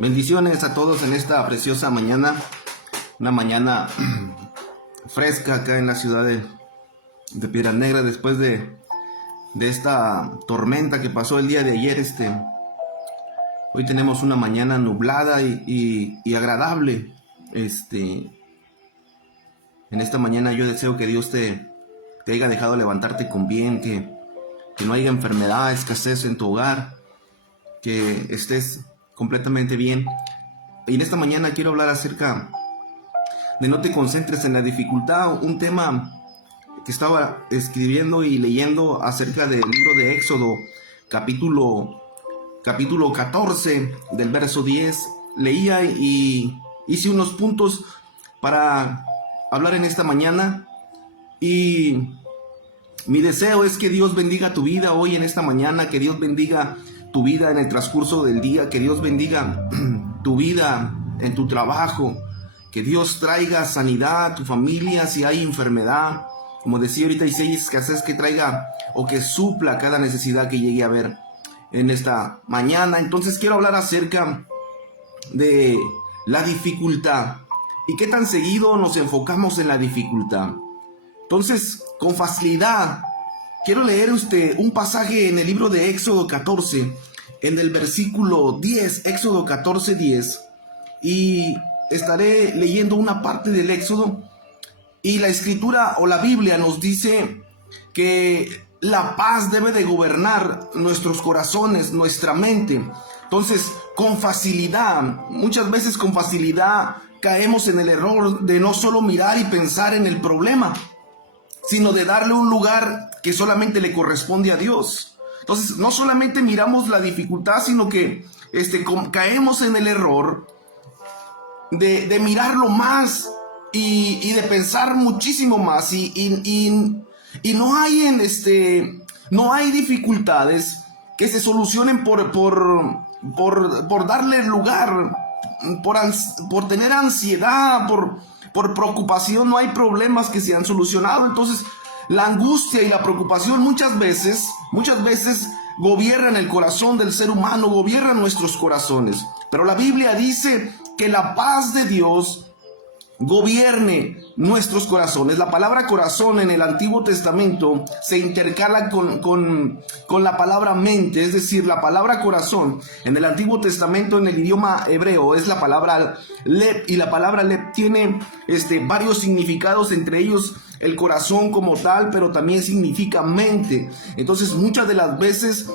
Bendiciones a todos en esta preciosa mañana, una mañana fresca acá en la ciudad de Piedras Negras después de esta tormenta que pasó el día de ayer. Hoy tenemos una mañana nublada y agradable. En esta mañana yo deseo que Dios te haya dejado levantarte con bien, que no haya enfermedad, escasez en tu hogar, que estés completamente bien. Y en esta mañana quiero hablar acerca de no te concentres en la dificultad, un tema que estaba escribiendo y leyendo acerca del libro de Éxodo, capítulo 14, del verso 10. Leía y hice unos puntos para hablar en esta mañana, y mi deseo es que Dios bendiga tu vida hoy en esta mañana, que Dios bendiga tu vida en el transcurso del día, que Dios bendiga tu vida en tu trabajo, que Dios traiga sanidad a tu familia si hay enfermedad, como decía ahorita, y si hay escasez, que traiga o que supla cada necesidad que llegue a haber en esta mañana. Entonces quiero hablar acerca de la dificultad y qué tan seguido nos enfocamos en la dificultad. Entonces, con facilidad, quiero leer un pasaje en el libro de Éxodo 14, en el versículo 10, Éxodo 14, 10, y estaré leyendo una parte del Éxodo, y la escritura o la Biblia nos dice que la paz debe de gobernar nuestros corazones, nuestra mente. Entonces, con facilidad, muchas veces con facilidad caemos en el error de no solo mirar y pensar en el problema, sino de darle un lugar que solamente le corresponde a Dios. Entonces, no solamente miramos la dificultad, sino que caemos en el error de mirarlo más y de pensar muchísimo más. Y no hay dificultades que se solucionen por darle lugar, por tener ansiedad, por preocupación. No hay problemas que se han solucionado. Entonces, la angustia y la preocupación muchas veces gobiernan el corazón del ser humano, gobiernan nuestros corazones. Pero la Biblia dice que la paz de Dios gobierne nuestros corazones. La palabra corazón en el Antiguo Testamento se intercala con la palabra mente, es decir, la palabra corazón en el Antiguo Testamento en el idioma hebreo es la palabra leb, y la palabra leb tiene varios significados, entre ellos el corazón como tal, pero también significa mente. Entonces, muchas de las veces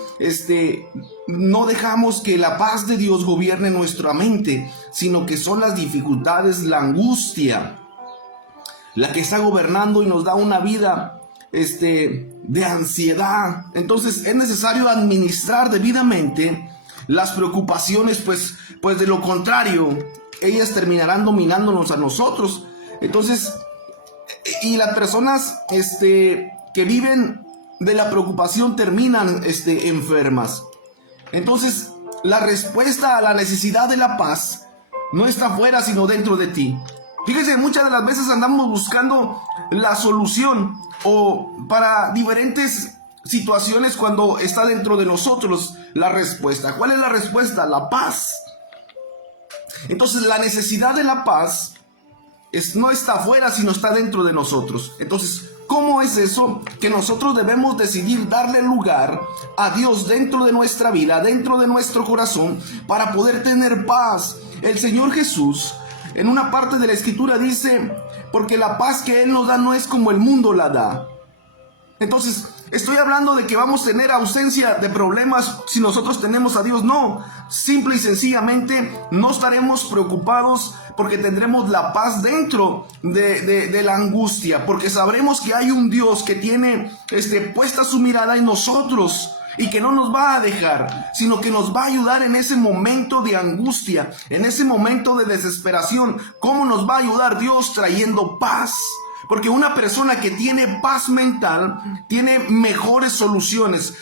no dejamos que la paz de Dios gobierne nuestra mente, sino que son las dificultades, la angustia, la que está gobernando y nos da una vida de ansiedad. Entonces, es necesario administrar debidamente las preocupaciones, pues de lo contrario, ellas terminarán dominándonos a nosotros. Entonces, y las personas que viven de la preocupación terminan enfermas. Entonces, la respuesta a la necesidad de la paz no está afuera, sino dentro de ti. Fíjese, muchas de las veces andamos buscando la solución para diferentes situaciones cuando está dentro de nosotros la respuesta. ¿Cuál es la respuesta? La paz. Entonces, la necesidad de la paz no está afuera, sino está dentro de nosotros. Entonces, ¿cómo es eso? Que nosotros debemos decidir darle lugar a Dios dentro de nuestra vida, dentro de nuestro corazón, para poder tener paz. El Señor Jesús, en una parte de la Escritura dice, porque la paz que Él nos da no es como el mundo la da. Entonces, estoy hablando de que vamos a tener ausencia de problemas si nosotros tenemos a Dios. No, simple y sencillamente no estaremos preocupados porque tendremos la paz dentro de la angustia, porque sabremos que hay un Dios que tiene puesta su mirada en nosotros y que no nos va a dejar, sino que nos va a ayudar en ese momento de angustia, en ese momento de desesperación. ¿Cómo nos va a ayudar Dios? Trayendo paz. Porque una persona que tiene paz mental tiene mejores soluciones,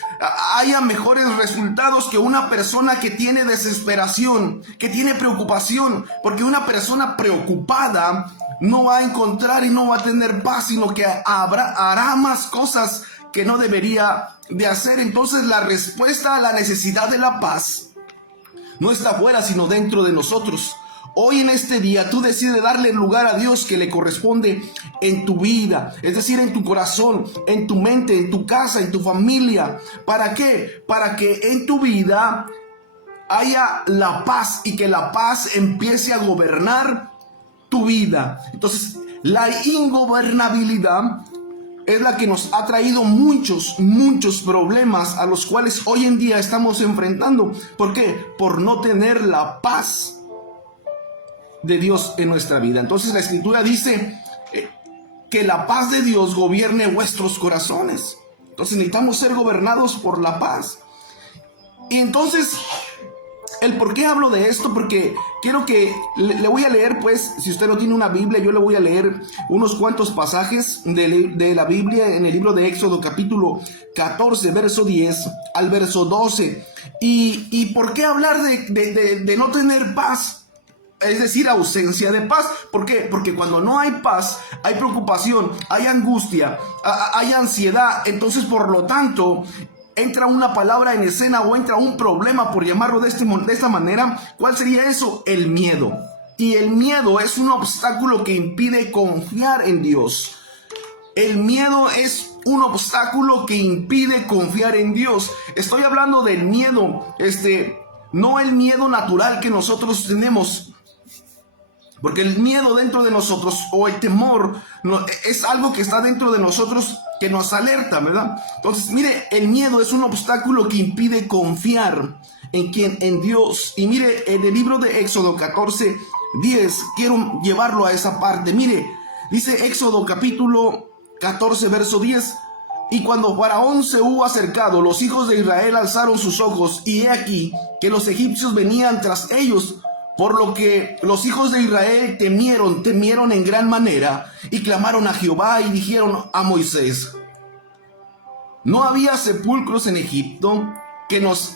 haya mejores resultados que una persona que tiene desesperación, que tiene preocupación. Porque una persona preocupada no va a encontrar y no va a tener paz, sino que hará más cosas que no debería de hacer. Entonces, la respuesta a la necesidad de la paz no está afuera, sino dentro de nosotros. Hoy en este día tú decides darle el lugar a Dios que le corresponde en tu vida, es decir, en tu corazón, en tu mente, en tu casa, en tu familia. ¿Para qué? Para que en tu vida haya la paz y que la paz empiece a gobernar tu vida. Entonces, la ingobernabilidad es la que nos ha traído muchos problemas a los cuales hoy en día estamos enfrentando. ¿Por qué? Por no tener la paz de Dios en nuestra vida. Entonces la Escritura dice que la paz de Dios gobierne vuestros corazones. Entonces necesitamos ser gobernados por la paz. Y entonces, ¿el por qué hablo de esto? Porque quiero que le voy a leer, pues, si usted no tiene una Biblia, yo le voy a leer unos cuantos pasajes de la Biblia en el libro de Éxodo, capítulo 14, verso 10 al verso 12. ¿Y por qué hablar de no tener paz? Es decir, ausencia de paz. ¿Por qué? Porque cuando no hay paz, hay preocupación, hay angustia, hay ansiedad. Entonces, por lo tanto, entra una palabra en escena o entra un problema, por llamarlo de esta manera. ¿Cuál sería eso? El miedo. Y el miedo es un obstáculo que impide confiar en Dios. El miedo es un obstáculo que impide confiar en Dios. Estoy hablando del miedo, no el miedo natural que nosotros tenemos. Porque el miedo dentro de nosotros, o el temor, es algo que está dentro de nosotros que nos alerta, ¿verdad? Entonces, mire, el miedo es un obstáculo que impide confiar en Dios. Y mire, en el libro de Éxodo 14, 10, quiero llevarlo a esa parte. Mire, dice Éxodo capítulo 14, verso 10. Y cuando Faraón se hubo acercado, los hijos de Israel alzaron sus ojos, y he aquí que los egipcios venían tras ellos. Por lo que los hijos de Israel temieron en gran manera, y clamaron a Jehová y dijeron a Moisés: ¿no había sepulcros en Egipto que nos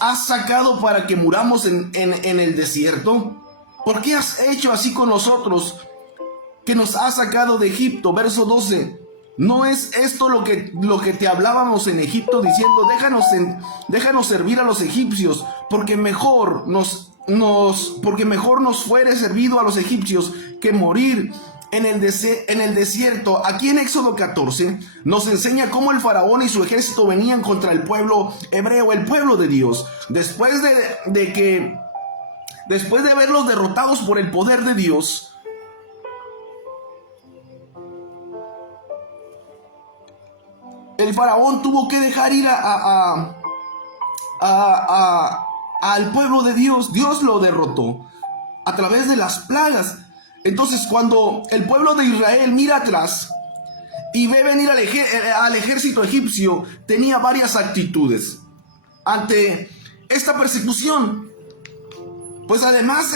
has sacado para que muramos en el desierto? ¿Por qué has hecho así con nosotros, que nos has sacado de Egipto? Verso 12. ¿No es esto lo que te hablábamos en Egipto, diciendo: déjanos servir a los egipcios, porque mejor nos fuere servido a los egipcios que morir en el desierto? Aquí en Éxodo 14 nos enseña cómo el faraón y su ejército venían contra el pueblo hebreo, el pueblo de Dios. Después de verlos derrotados por el poder de Dios, el faraón tuvo que dejar ir al pueblo de Dios. Dios lo derrotó a través de las plagas. Entonces, cuando el pueblo de Israel mira atrás y ve venir al ejército egipcio, tenía varias actitudes ante esta persecución. Pues además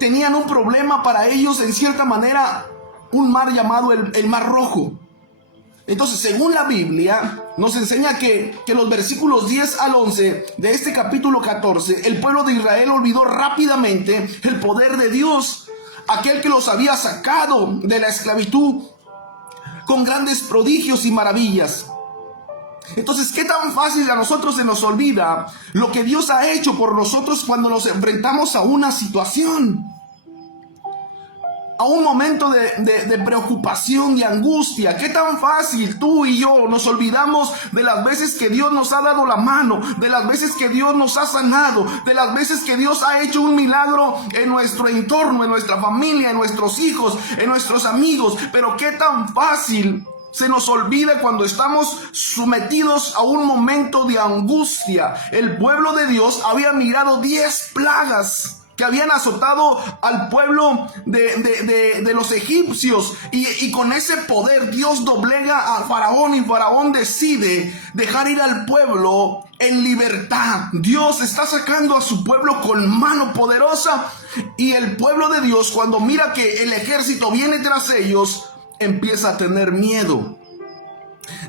tenían un problema para ellos, en cierta manera, un mar llamado el Mar Rojo. Entonces, según la Biblia, nos enseña que los versículos 10 al 11 de este capítulo 14, el pueblo de Israel olvidó rápidamente el poder de Dios, aquel que los había sacado de la esclavitud con grandes prodigios y maravillas. Entonces, ¿qué tan fácil a nosotros se nos olvida lo que Dios ha hecho por nosotros cuando nos enfrentamos a una situación, a un momento de preocupación y angustia? ¿Qué tan fácil tú y yo nos olvidamos de las veces que Dios nos ha dado la mano, de las veces que Dios nos ha sanado, de las veces que Dios ha hecho un milagro en nuestro entorno, en nuestra familia, en nuestros hijos, en nuestros amigos? Pero qué tan fácil se nos olvida cuando estamos sometidos a un momento de angustia. El pueblo de Dios había mirado 10 plagas que habían azotado al pueblo de los egipcios, y con ese poder Dios doblega a Faraón, y Faraón decide dejar ir al pueblo en libertad. Dios está sacando a su pueblo con mano poderosa, y el pueblo de Dios, cuando mira que el ejército viene tras ellos, empieza a tener miedo.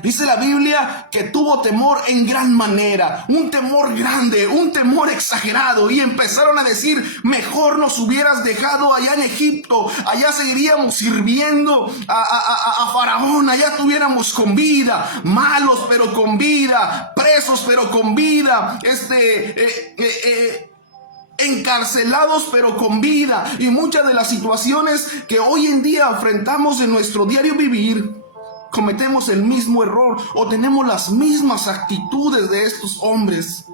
Dice la Biblia que tuvo temor en gran manera, un temor grande, un temor exagerado, y empezaron a decir: mejor nos hubieras dejado allá en Egipto, allá seguiríamos sirviendo a Faraón, allá estuviéramos con vida, malos pero con vida, presos pero con vida, encarcelados pero con vida. Y muchas de las situaciones que hoy en día enfrentamos en nuestro diario vivir, cometemos el mismo error o tenemos las mismas actitudes de estos hombres.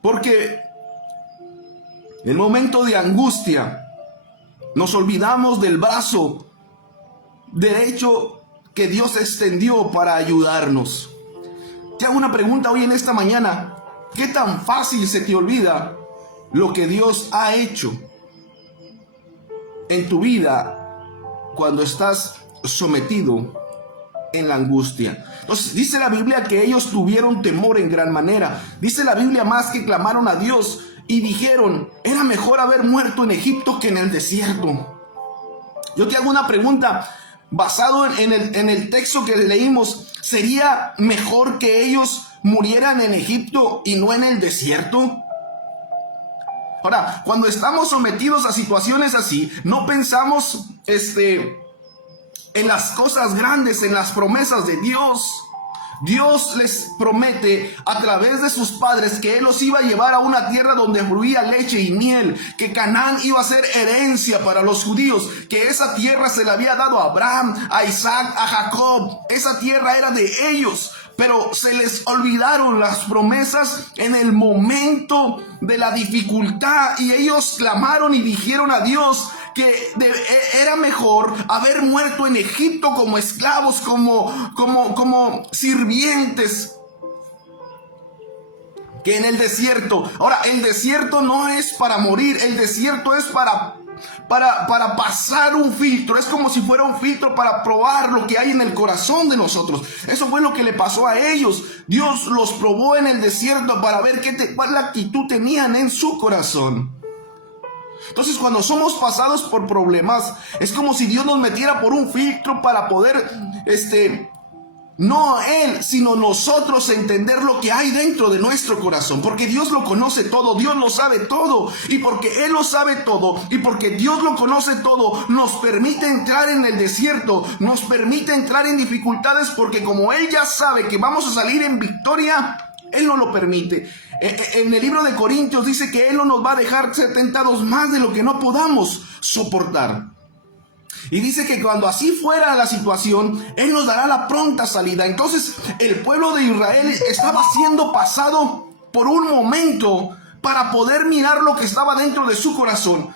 Porque en el momento de angustia nos olvidamos del brazo derecho que Dios extendió para ayudarnos. Te hago una pregunta hoy en esta mañana. ¿Qué tan fácil se te olvida lo que Dios ha hecho en tu vida cuando estás sometido en la angustia? Entonces dice la Biblia que ellos tuvieron temor en gran manera. Dice la Biblia más que clamaron a Dios y dijeron, era mejor haber muerto en Egipto que en el desierto. Yo te hago una pregunta, basado en el texto que leímos, ¿sería mejor que ellos murieran en Egipto y no en el desierto? Ahora, cuando estamos sometidos a situaciones así, no pensamos en las cosas grandes, en las promesas de Dios. Dios les promete a través de sus padres que Él los iba a llevar a una tierra donde fluía leche y miel, que Canaán iba a ser herencia para los judíos, que esa tierra se la había dado a Abraham, a Isaac, a Jacob. Esa tierra era de ellos, pero se les olvidaron las promesas en el momento de la dificultad y ellos clamaron y dijeron a Dios que era mejor haber muerto en Egipto como esclavos, como sirvientes, que en el desierto. Ahora, el desierto no es para morir, el desierto es para pasar un filtro. Es como si fuera un filtro para probar lo que hay en el corazón de nosotros. Eso fue lo que le pasó a ellos. Dios los probó en el desierto para ver cuál actitud tenían en su corazón. Entonces, cuando somos pasados por problemas, es como si Dios nos metiera por un filtro para poder, no Él, sino nosotros entender lo que hay dentro de nuestro corazón. Porque Dios lo conoce todo, Dios lo sabe todo. Y porque Él lo sabe todo, y porque Dios lo conoce todo, nos permite entrar en el desierto, nos permite entrar en dificultades, porque como Él ya sabe que vamos a salir en victoria, Él no lo permite. En el libro de Corintios dice que Él no nos va a dejar ser tentados más de lo que no podamos soportar. Y dice que cuando así fuera la situación, Él nos dará la pronta salida. Entonces el pueblo de Israel estaba siendo pasado por un momento para poder mirar lo que estaba dentro de su corazón.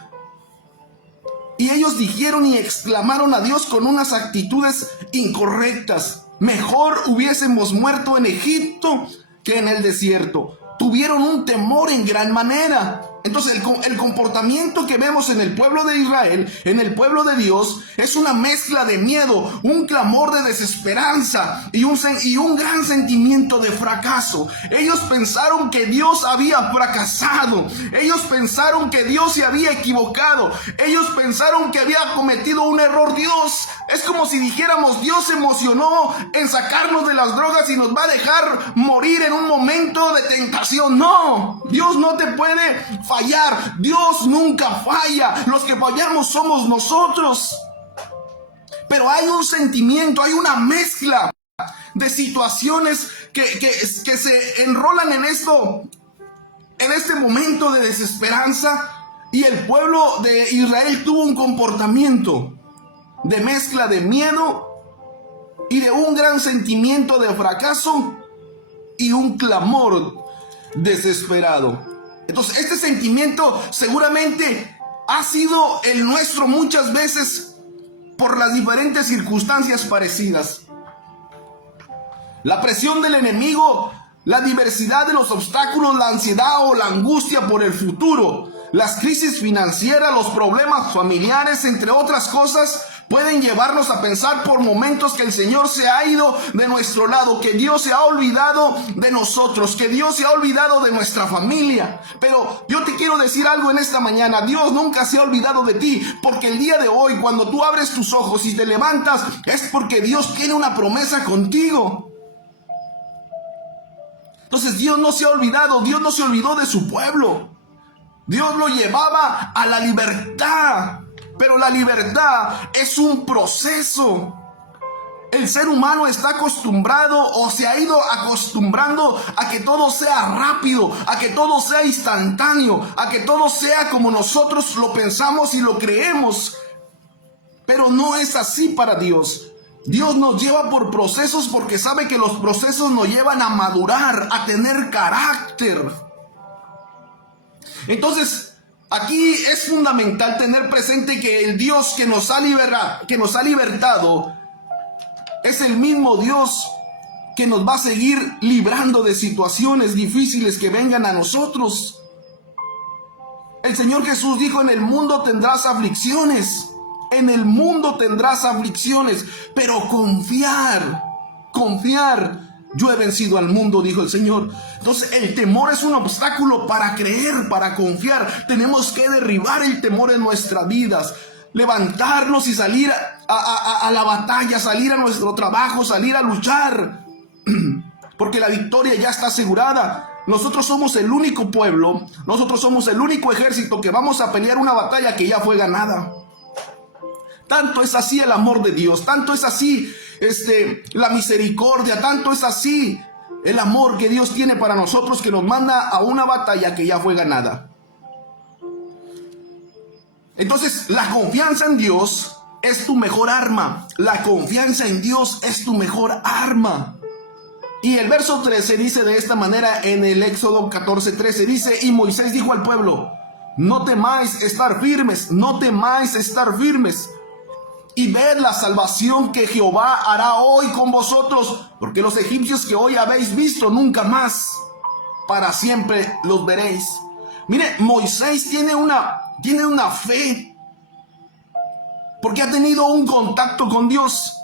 Y ellos dijeron y exclamaron a Dios con unas actitudes incorrectas. Mejor hubiésemos muerto en Egipto que en el desierto. Tuvieron un temor en gran manera. Entonces el comportamiento que vemos en el pueblo de Israel, en el pueblo de Dios, es una mezcla de miedo, un clamor de desesperanza y un gran sentimiento de fracaso. Ellos pensaron que Dios había fracasado. Ellos pensaron que Dios se había equivocado. Ellos pensaron que había cometido un error. Dios, es como si dijéramos, Dios se emocionó en sacarnos de las drogas y nos va a dejar morir en un momento de tentación. No, Dios no te puede fallar. Dios nunca falla. Los que fallamos somos nosotros. Pero hay un sentimiento, hay una mezcla de situaciones que se enrolan en este momento de desesperanza, y el pueblo de Israel tuvo un comportamiento de mezcla de miedo y de un gran sentimiento de fracaso y un clamor desesperado. Entonces, este sentimiento seguramente ha sido el nuestro muchas veces por las diferentes circunstancias parecidas. La presión del enemigo, la diversidad de los obstáculos, la ansiedad o la angustia por el futuro, las crisis financieras, los problemas familiares, entre otras cosas, pueden llevarnos a pensar por momentos que el Señor se ha ido de nuestro lado, que Dios se ha olvidado de nosotros, que Dios se ha olvidado de nuestra familia. Pero yo te quiero decir algo en esta mañana: Dios nunca se ha olvidado de ti, porque el día de hoy, cuando tú abres tus ojos y te levantas, es porque Dios tiene una promesa contigo. Entonces Dios no se ha olvidado, Dios no se olvidó de su pueblo. Dios lo llevaba a la libertad. Pero la libertad es un proceso. El ser humano está acostumbrado o se ha ido acostumbrando a que todo sea rápido, a que todo sea instantáneo, a que todo sea como nosotros lo pensamos y lo creemos. Pero no es así para Dios. Dios nos lleva por procesos porque sabe que los procesos nos llevan a madurar, a tener carácter. Entonces, aquí es fundamental tener presente que el Dios que nos ha libertado es el mismo Dios que nos va a seguir librando de situaciones difíciles que vengan a nosotros. El Señor Jesús dijo: en el mundo tendrás aflicciones. En el mundo tendrás aflicciones, pero confiar. Yo he vencido al mundo, dijo el Señor. Entonces el temor es un obstáculo para creer, para confiar. Tenemos que derribar el temor en nuestras vidas. Levantarnos y salir a la batalla, salir a nuestro trabajo, salir a luchar. Porque la victoria ya está asegurada. Nosotros somos el único pueblo, nosotros somos el único ejército que vamos a pelear una batalla que ya fue ganada. Tanto es así el amor de Dios, tanto es así la misericordia, tanto es así el amor que Dios tiene para nosotros, que nos manda a una batalla que ya fue ganada. Entonces, la confianza en Dios es tu mejor arma. La confianza en Dios es tu mejor arma. Y el verso 13 dice de esta manera en el Éxodo 14:13, dice: y Moisés dijo al pueblo: no temáis estar firmes, no temáis estar firmes, y ved la salvación que Jehová hará hoy con vosotros, porque los egipcios que hoy habéis visto, nunca más, para siempre los veréis. Mire, Moisés tiene una fe, porque ha tenido un contacto con Dios.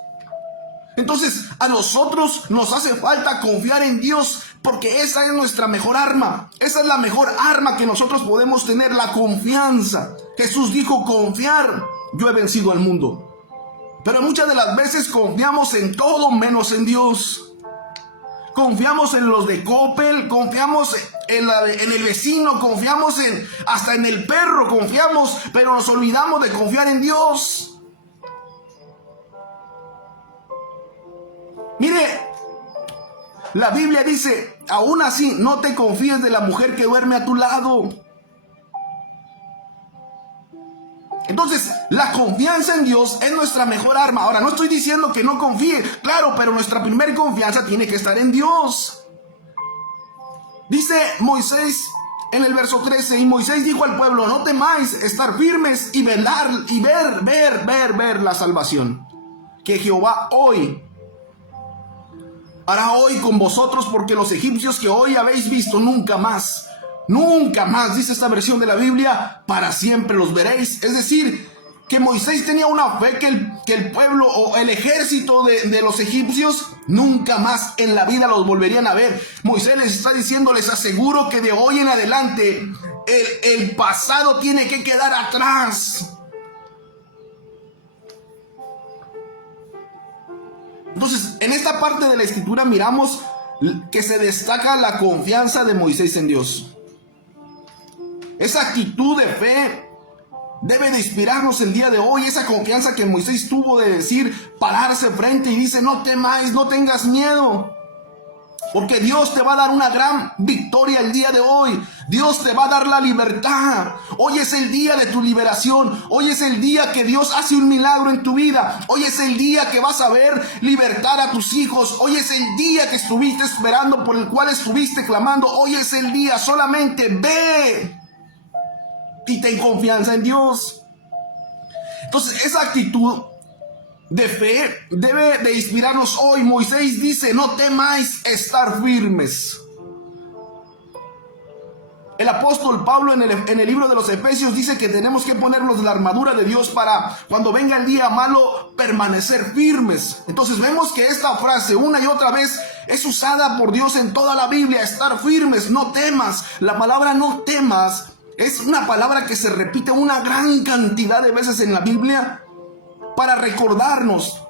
Entonces a nosotros nos hace falta confiar en Dios, porque esa es nuestra mejor arma. Esa es la mejor arma que nosotros podemos tener, la confianza. Jesús dijo: confiar, yo he vencido al mundo. Pero muchas de las veces confiamos en todo menos en Dios. Confiamos en los de Coppel, confiamos en el vecino, confiamos hasta en el perro, confiamos, pero nos olvidamos de confiar en Dios. Mire, la Biblia dice: aún así, no te confíes de la mujer que duerme a tu lado. Entonces, la confianza en Dios es nuestra mejor arma. Ahora, no estoy diciendo que no confíe, claro, pero nuestra primera confianza tiene que estar en Dios. Dice Moisés en el verso 13: y Moisés dijo al pueblo: no temáis, estar firmes y velar y ver la salvación que Jehová hoy hará hoy con vosotros, porque los egipcios que hoy habéis visto, nunca más, dice esta versión de la Biblia, para siempre los veréis. Es decir, que Moisés tenía una fe que el pueblo o el ejército de los egipcios nunca más en la vida los volverían a ver. Moisés les está diciendo: les aseguro que de hoy en adelante el pasado tiene que quedar atrás. Entonces, en esta parte de la escritura miramos que se destaca la confianza de Moisés en Dios. Esa actitud de fe debe de inspirarnos el día de hoy. Esa confianza que Moisés tuvo de decir, pararse frente y dice: no temáis, no tengas miedo, porque Dios te va a dar una gran victoria el día de hoy. Dios te va a dar la libertad. Hoy es el día de tu liberación. Hoy es el día que Dios hace un milagro en tu vida. Hoy es el día que vas a ver libertar a tus hijos. Hoy es el día que estuviste esperando, por el cual estuviste clamando. Hoy es el día. Solamente ve y ten confianza en Dios. Entonces, esa actitud de fe debe de inspirarnos hoy. Moisés dice: no temáis, estar firmes. El apóstol Pablo en el libro de los Efesios dice que tenemos que ponernos la armadura de Dios para cuando venga el día malo permanecer firmes. Entonces vemos que esta frase una y otra vez es usada por Dios en toda la Biblia: estar firmes, no temas. La palabra no temas es una palabra que se repite una gran cantidad de veces en la Biblia para recordarnos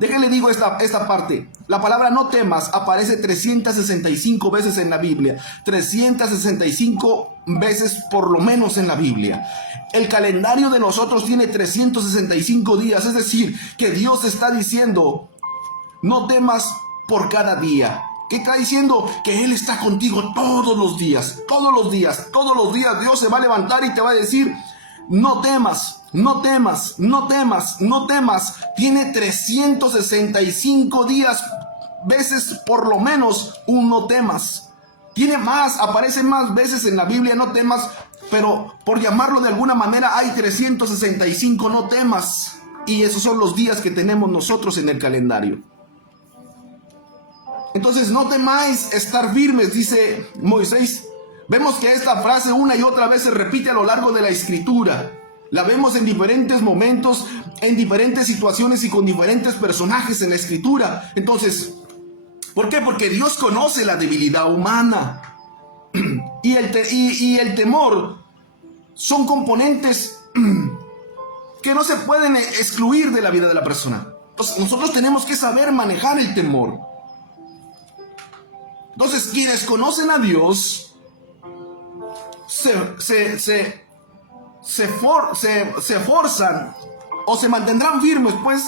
Déjenle digo esta parte. La palabra no temas aparece 365 veces en la Biblia. 365 veces por lo menos en la Biblia. El calendario de nosotros tiene 365 días. Es decir, que Dios está diciendo, no temas por cada día. ¿Qué está diciendo? Que Él está contigo todos los días. Todos los días. Todos los días Dios se va a levantar y te va a decir, no temas. No temas, no temas, no temas. Tiene 365 días, veces por lo menos un no temas. Tiene más, aparece más veces en la Biblia no temas, pero por llamarlo de alguna manera hay 365 no temas. Y esos son los días que tenemos nosotros en el calendario. Entonces no temáis, estar firmes, dice Moisés. Vemos que esta frase una y otra vez se repite a lo largo de la Escritura. La vemos en diferentes momentos, en diferentes situaciones y con diferentes personajes en la Escritura. Entonces, ¿por qué? Porque Dios conoce la debilidad humana. Y el temor son componentes que no se pueden excluir de la vida de la persona. Entonces, nosotros tenemos que saber manejar el temor. Entonces, quienes conocen a Dios se esforzan o se mantendrán firmes, pues,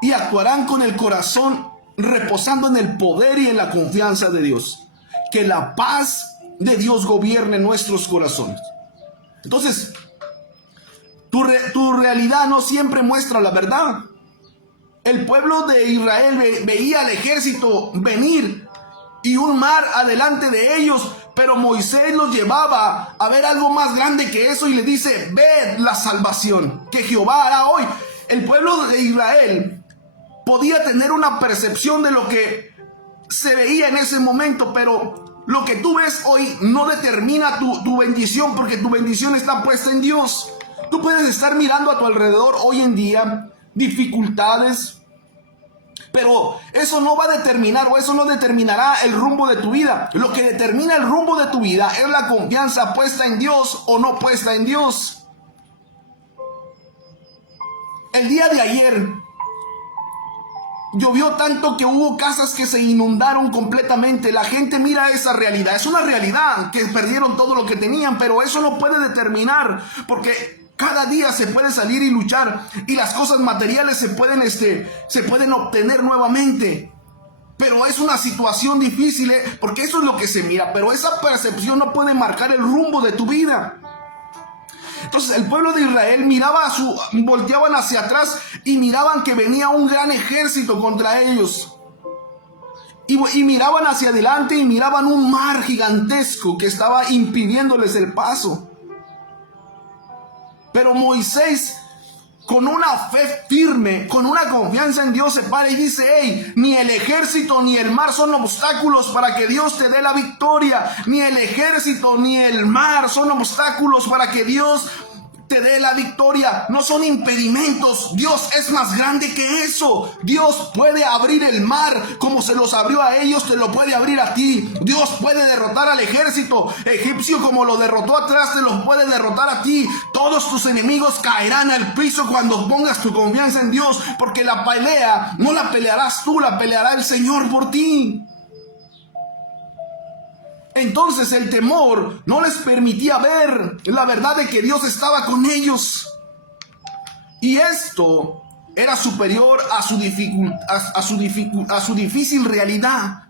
y actuarán con el corazón reposando en el poder y en la confianza de Dios. Que la paz de Dios gobierne nuestros corazones. Entonces, tu realidad no siempre muestra la verdad. El pueblo de Israel veía al ejército venir y un mar adelante de ellos, pero Moisés los llevaba a ver algo más grande que eso y le dice, ved la salvación que Jehová hará hoy. El pueblo de Israel podía tener una percepción de lo que se veía en ese momento, pero lo que tú ves hoy no determina tu bendición, porque tu bendición está puesta en Dios. Tú puedes estar mirando a tu alrededor hoy en día dificultades, pero eso no va a determinar o eso no determinará el rumbo de tu vida. Lo que determina el rumbo de tu vida es la confianza puesta en Dios o no puesta en Dios. El día de ayer llovió tanto que hubo casas que se inundaron completamente. La gente mira esa realidad. Es una realidad que perdieron todo lo que tenían, pero eso no puede determinar, porque cada día se puede salir y luchar y las cosas materiales se pueden obtener nuevamente. Pero es una situación difícil, porque eso es lo que se mira, pero esa percepción no puede marcar el rumbo de tu vida. Entonces el pueblo de Israel volteaban hacia atrás y miraban que venía un gran ejército contra ellos. Y miraban hacia adelante y miraban un mar gigantesco que estaba impidiéndoles el paso. Pero Moisés, con una fe firme, con una confianza en Dios, se para y dice, hey, ni el ejército ni el mar son obstáculos para que Dios te dé la victoria. Ni el ejército ni el mar son obstáculos para que Dios te dé la victoria. No son impedimentos. Dios es más grande que eso. Dios puede abrir el mar como se los abrió a ellos, te lo puede abrir a ti. Dios puede derrotar al ejército egipcio como lo derrotó atrás, te los puede derrotar a ti. Todos tus enemigos caerán al piso cuando pongas tu confianza en Dios, porque la pelea no la pelearás tú, la peleará el Señor por ti. Entonces el temor no les permitía ver la verdad de que Dios estaba con ellos. Y esto era superior a su difícil realidad.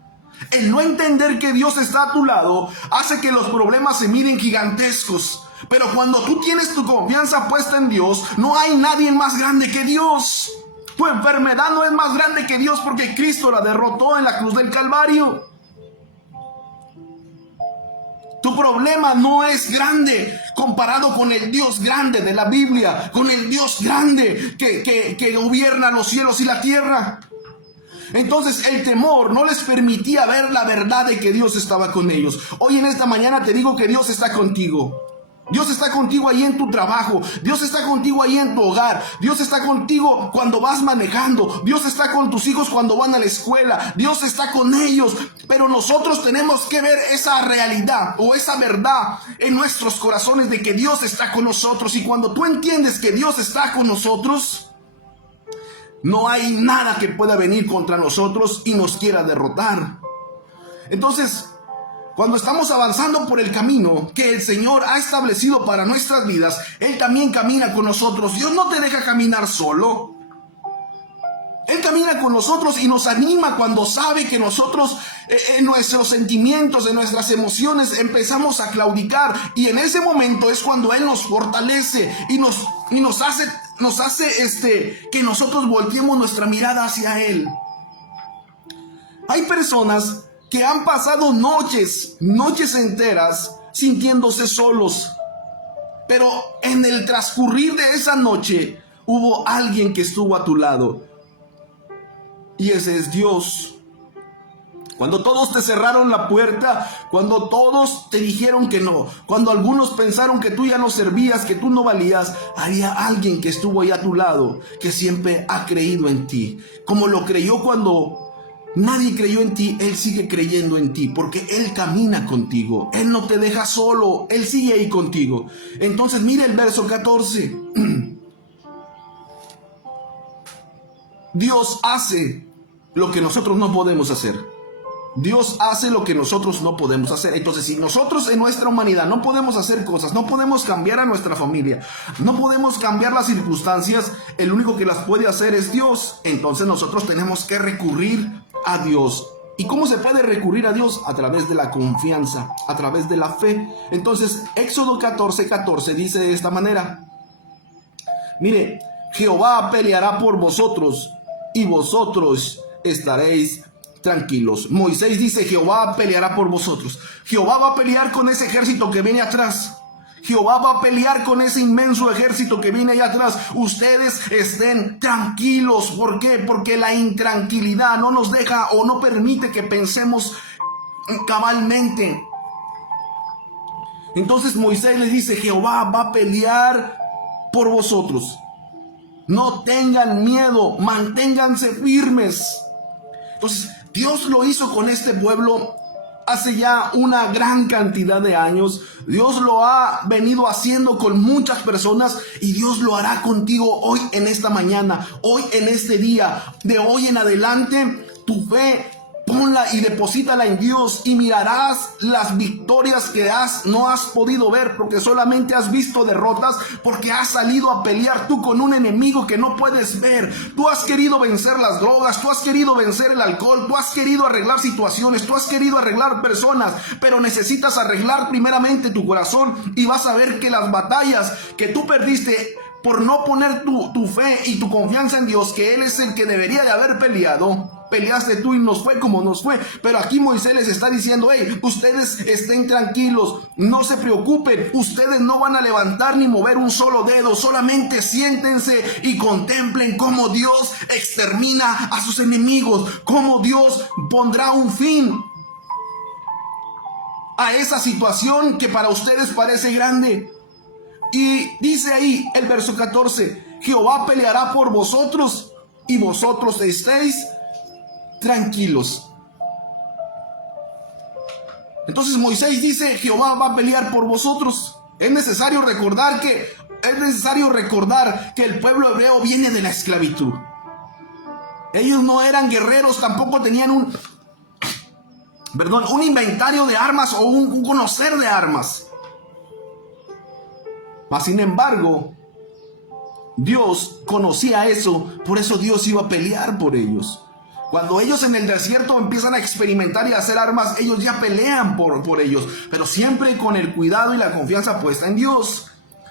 El no entender que Dios está a tu lado hace que los problemas se miren gigantescos. Pero cuando tú tienes tu confianza puesta en Dios, no hay nadie más grande que Dios. Tu enfermedad no es más grande que Dios, porque Cristo la derrotó en la cruz del Calvario. Tu problema no es grande comparado con el Dios grande de la Biblia, con el Dios grande que gobierna los cielos y la tierra. Entonces el temor no les permitía ver la verdad de que Dios estaba con ellos. Hoy en esta mañana te digo que Dios está contigo. Dios está contigo ahí en tu trabajo. Dios está contigo ahí en tu hogar. Dios está contigo cuando vas manejando. Dios está con tus hijos cuando van a la escuela. Dios está con ellos. Pero nosotros tenemos que ver esa realidad o esa verdad en nuestros corazones de que Dios está con nosotros. Y cuando tú entiendes que Dios está con nosotros, No hay nada que pueda venir contra nosotros y nos quiera derrotar. Entonces, cuando estamos avanzando por el camino que el Señor ha establecido para nuestras vidas, Él también camina con nosotros. Dios no te deja caminar solo. Él camina con nosotros y nos anima cuando sabe que nosotros en nuestros sentimientos, en nuestras emociones empezamos a claudicar, y en ese momento es cuando Él nos fortalece y nos hace que nosotros volteemos nuestra mirada hacia Él. Hay personas que han pasado noches enteras sintiéndose solos, pero en el transcurrir de esa noche hubo alguien que estuvo a tu lado. Y ese es Dios. Cuando todos te cerraron la puerta, cuando todos te dijeron que no, cuando algunos pensaron que tú ya no servías, que tú no valías, había alguien que estuvo ahí a tu lado, que siempre ha creído en ti. Como lo creyó cuando nadie creyó en ti, Él sigue creyendo en ti, porque Él camina contigo. Él no te deja solo, Él sigue ahí contigo. Entonces mire el verso 14. Dios hace lo que nosotros no podemos hacer. Dios hace lo que nosotros no podemos hacer. Entonces, si nosotros en nuestra humanidad no podemos hacer cosas, no podemos cambiar a nuestra familia, no podemos cambiar las circunstancias, el único que las puede hacer es Dios. Entonces nosotros tenemos que recurrir a Dios. ¿Y cómo se puede recurrir a Dios? A través de la confianza, a través de la fe. Entonces, Éxodo 14:14 dice de esta manera: mire, Jehová peleará por vosotros y vosotros estaréis tranquilos. Moisés dice: Jehová peleará por vosotros. Jehová va a pelear con ese ejército que viene atrás. Jehová va a pelear con ese inmenso ejército que viene allá atrás. Ustedes estén tranquilos. ¿Por qué? Porque la intranquilidad no nos deja o no permite que pensemos cabalmente. Entonces Moisés le dice: Jehová va a pelear por vosotros. No tengan miedo, manténganse firmes. Entonces, Dios lo hizo con este pueblo hace ya una gran cantidad de años. Dios lo ha venido haciendo con muchas personas y Dios lo hará contigo hoy en esta mañana, hoy en este día. De hoy en adelante, tu fe ponla y deposítala en Dios y mirarás las victorias que no has podido ver, porque solamente has visto derrotas, porque has salido a pelear tú con un enemigo que no puedes ver. Tú has querido vencer las drogas, tú has querido vencer el alcohol, tú has querido arreglar situaciones, tú has querido arreglar personas, pero necesitas arreglar primeramente tu corazón y vas a ver que las batallas que tú perdiste por no poner tu fe y tu confianza en Dios, que Él es el que debería de haber peleado, peleaste tú y nos fue como nos fue. Pero aquí Moisés les está diciendo: hey, ustedes estén tranquilos, no se preocupen, ustedes no van a levantar ni mover un solo dedo, solamente siéntense y contemplen cómo Dios extermina a sus enemigos, cómo Dios pondrá un fin a esa situación que para ustedes parece grande. Y dice ahí el verso 14: Jehová peleará por vosotros y vosotros estéis tranquilos. Entonces Moisés dice: Jehová va a pelear por vosotros. Es necesario recordar que el pueblo hebreo viene de la esclavitud. Ellos no eran guerreros, tampoco tenían un inventario de armas o un conocer de armas. Mas sin embargo, Dios conocía eso, por eso Dios iba a pelear por ellos. Cuando ellos en el desierto empiezan a experimentar y a hacer armas, ellos ya pelean por ellos, pero siempre con el cuidado y la confianza puesta en Dios.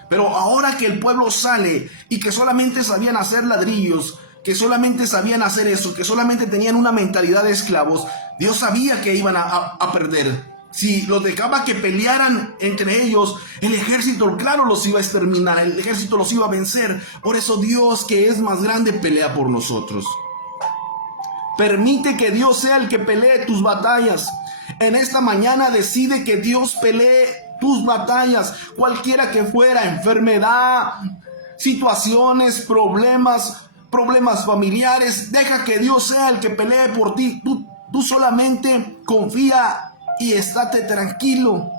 Pero ahora que el pueblo sale y que solamente sabían hacer ladrillos, que solamente sabían hacer eso, que solamente tenían una mentalidad de esclavos, Dios sabía que iban a perder. Si los dejaba que pelearan entre ellos, el ejército, claro, los iba a exterminar, el ejército los iba a vencer. Por eso Dios, que es más grande, pelea por nosotros. Permite que Dios sea el que pelee tus batallas. En esta mañana decide que Dios pelee tus batallas, cualquiera que fuera: enfermedad, situaciones, problemas familiares. Deja que Dios sea el que pelee por ti. Tú solamente confía y estate tranquilo.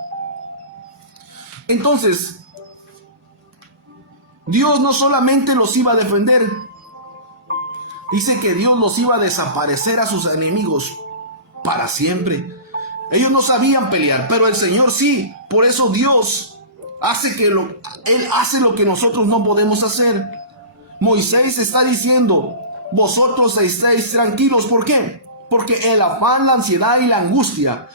Entonces, Dios no solamente los iba a defender, dice que Dios los iba a desaparecer a sus enemigos para siempre. Ellos no sabían pelear, pero el Señor sí. Por eso Dios Él hace lo que nosotros no podemos hacer. Moisés está diciendo: vosotros estéis tranquilos. ¿Por qué? Porque el afán, la ansiedad y la angustia,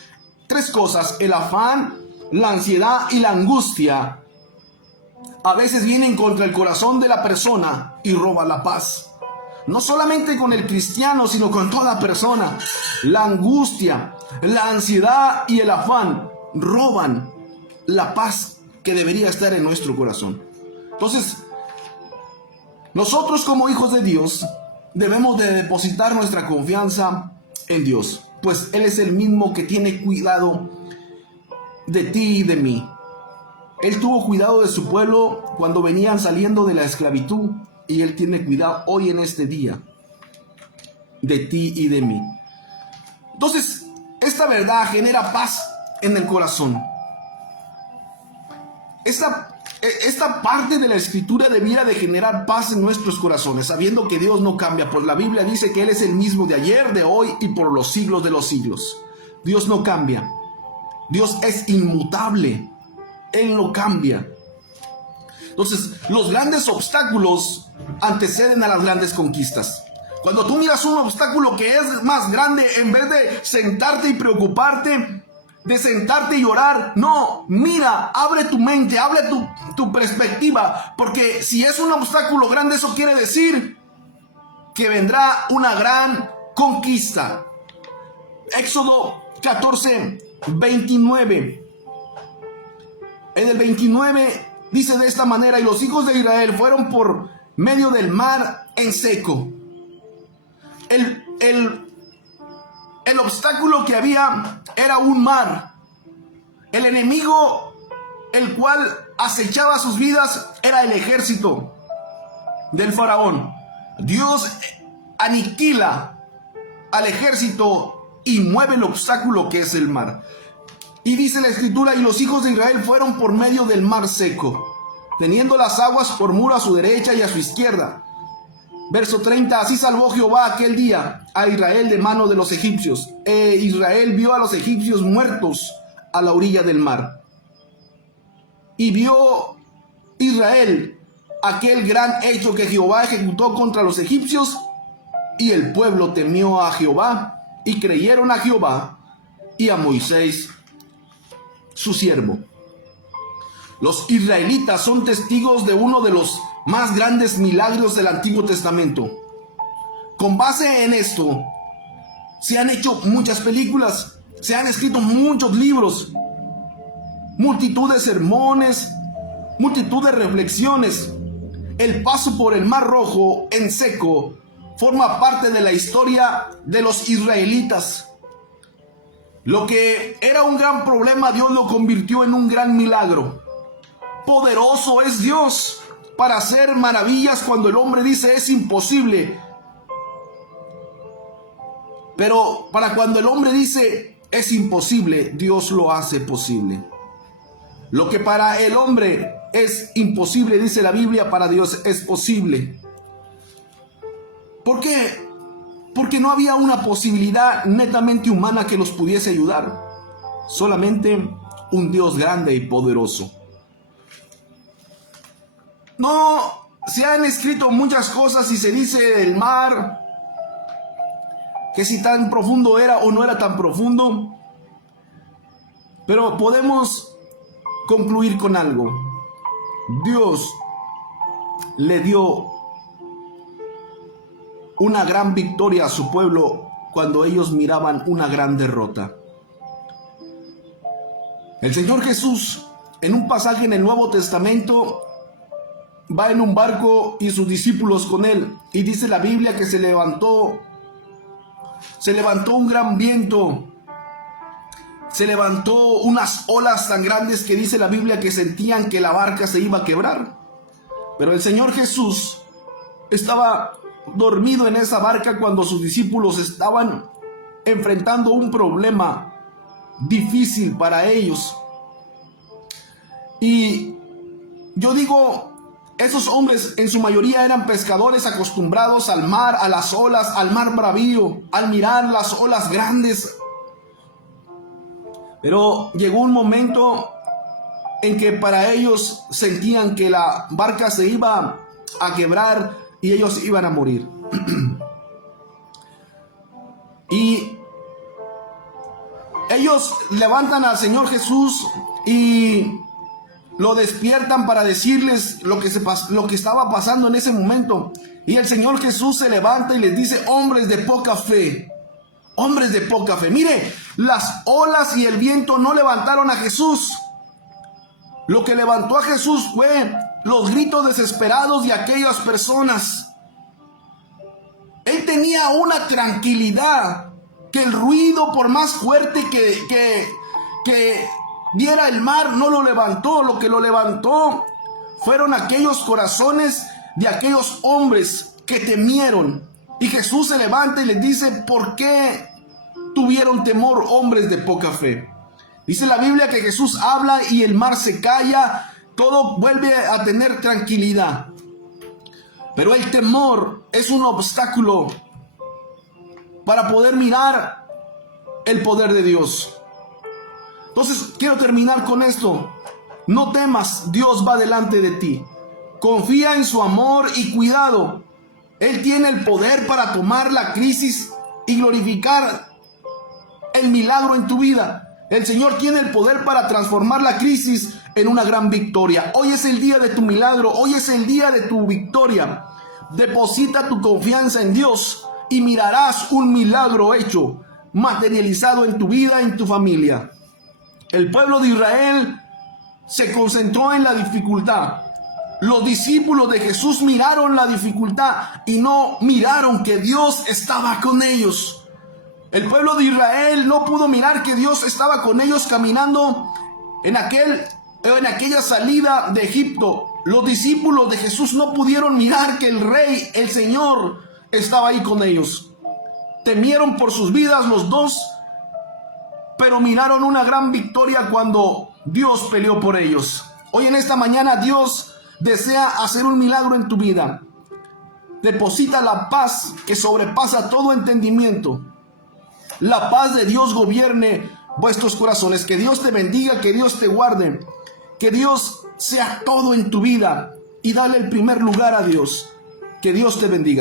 tres cosas: el afán, la ansiedad y la angustia, a veces vienen contra el corazón de la persona y roban la paz. No solamente con el cristiano, sino con toda persona. La angustia, la ansiedad y el afán roban la paz que debería estar en nuestro corazón. Entonces, nosotros como hijos de Dios debemos de depositar nuestra confianza en Dios, pues Él es el mismo que tiene cuidado de ti y de mí. Él tuvo cuidado de su pueblo cuando venían saliendo de la esclavitud, y Él tiene cuidado hoy en este día de ti y de mí. Entonces, esta verdad genera paz en el corazón. Esta parte de la escritura debiera de generar paz en nuestros corazones, sabiendo que Dios no cambia, pues la Biblia dice que Él es el mismo de ayer, de hoy y por los siglos de los siglos. Dios no cambia. Dios es inmutable. Él no cambia. Entonces, los grandes obstáculos anteceden a las grandes conquistas. Cuando tú miras un obstáculo que es más grande, en vez de sentarte y preocuparte, de sentarte y llorar, no, mira, abre tu mente, abre tu perspectiva, porque si es un obstáculo grande, eso quiere decir que vendrá una gran conquista. Éxodo 14, 29. En el 29 dice de esta manera: y los hijos de Israel fueron por medio del mar en seco. El obstáculo que había era un mar. El enemigo, el cual acechaba sus vidas, era el ejército del faraón. Dios aniquila al ejército y mueve el obstáculo que es el mar. Y dice la escritura: y los hijos de Israel fueron por medio del mar seco, teniendo las aguas por muro a su derecha y a su izquierda. Verso 30: así salvó Jehová aquel día a Israel de mano de los egipcios. Israel vio a los egipcios muertos a la orilla del mar. Y vio Israel aquel gran hecho que Jehová ejecutó contra los egipcios, y el pueblo temió a Jehová, y creyeron a Jehová y a Moisés, su siervo. Los israelitas son testigos de uno de los más grandes milagros del Antiguo Testamento. Con base en esto, se han hecho muchas películas, se han escrito muchos libros, multitud de sermones, multitud de reflexiones. El paso por el Mar Rojo en seco forma parte de la historia de los israelitas. Lo que era un gran problema, Dios lo convirtió en un gran milagro. Poderoso es Dios para hacer maravillas cuando el hombre dice es imposible. Pero para cuando el hombre dice es imposible, Dios lo hace posible. Lo que para el hombre es imposible, dice la Biblia, para Dios es posible. ¿Por qué? Porque no había una posibilidad netamente humana que los pudiese ayudar. Solamente un Dios grande y poderoso. No, se han escrito muchas cosas y se dice del mar, que si tan profundo era o no era tan profundo. Pero podemos concluir con algo. Dios le dio una gran victoria a su pueblo cuando ellos miraban una gran derrota. El Señor Jesús, en un pasaje en el Nuevo Testamento, va en un barco y sus discípulos con él, y dice la Biblia que se levantó un gran viento, se levantó unas olas tan grandes que dice la Biblia que sentían que la barca se iba a quebrar. Pero el Señor Jesús estaba dormido en esa barca cuando sus discípulos estaban enfrentando un problema difícil para ellos. Y yo digo, Esos hombres en su mayoría eran pescadores acostumbrados al mar, a las olas, al mar bravío, al mirar las olas grandes. Pero llegó un momento en que para ellos sentían que la barca se iba a quebrar y ellos iban a morir. Y ellos levantan al Señor Jesús y lo despiertan para decirles lo que estaba pasando en ese momento. Y el Señor Jesús se levanta y les dice: hombres de poca fe, hombres de poca fe. Mire, las olas y el viento no levantaron a Jesús. Lo que levantó a Jesús fue los gritos desesperados de aquellas personas. Él tenía una tranquilidad que el ruido, por más fuerte que diera el mar, no lo levantó. Lo que lo levantó fueron aquellos corazones de aquellos hombres que temieron. Y Jesús se levanta y les dice: ¿por qué tuvieron temor, hombres de poca fe? Dice la Biblia que Jesús habla y el mar se calla, todo vuelve a tener tranquilidad. Pero el temor es un obstáculo para poder mirar el poder de Dios. Entonces quiero terminar con esto. No temas, Dios va delante de ti. Confía en su amor y cuidado. Él tiene el poder para tomar la crisis y glorificar el milagro en tu vida. El Señor tiene el poder para transformar la crisis en una gran victoria. Hoy es el día de tu milagro. Hoy es el día de tu victoria. Deposita tu confianza en Dios y mirarás un milagro hecho, materializado en tu vida, en tu familia. El pueblo de Israel se concentró en la dificultad. Los discípulos de Jesús miraron la dificultad y no miraron que Dios estaba con ellos. El pueblo de Israel no pudo mirar que Dios estaba con ellos caminando en aquella salida de Egipto. Los discípulos de Jesús no pudieron mirar que el Rey, el Señor, estaba ahí con ellos. Temieron por sus vidas los dos, pero miraron una gran victoria cuando Dios peleó por ellos. Hoy en esta mañana Dios desea hacer un milagro en tu vida. Deposita la paz que sobrepasa todo entendimiento. La paz de Dios gobierne vuestros corazones. Que Dios te bendiga, que Dios te guarde, que Dios sea todo en tu vida y dale el primer lugar a Dios. Que Dios te bendiga.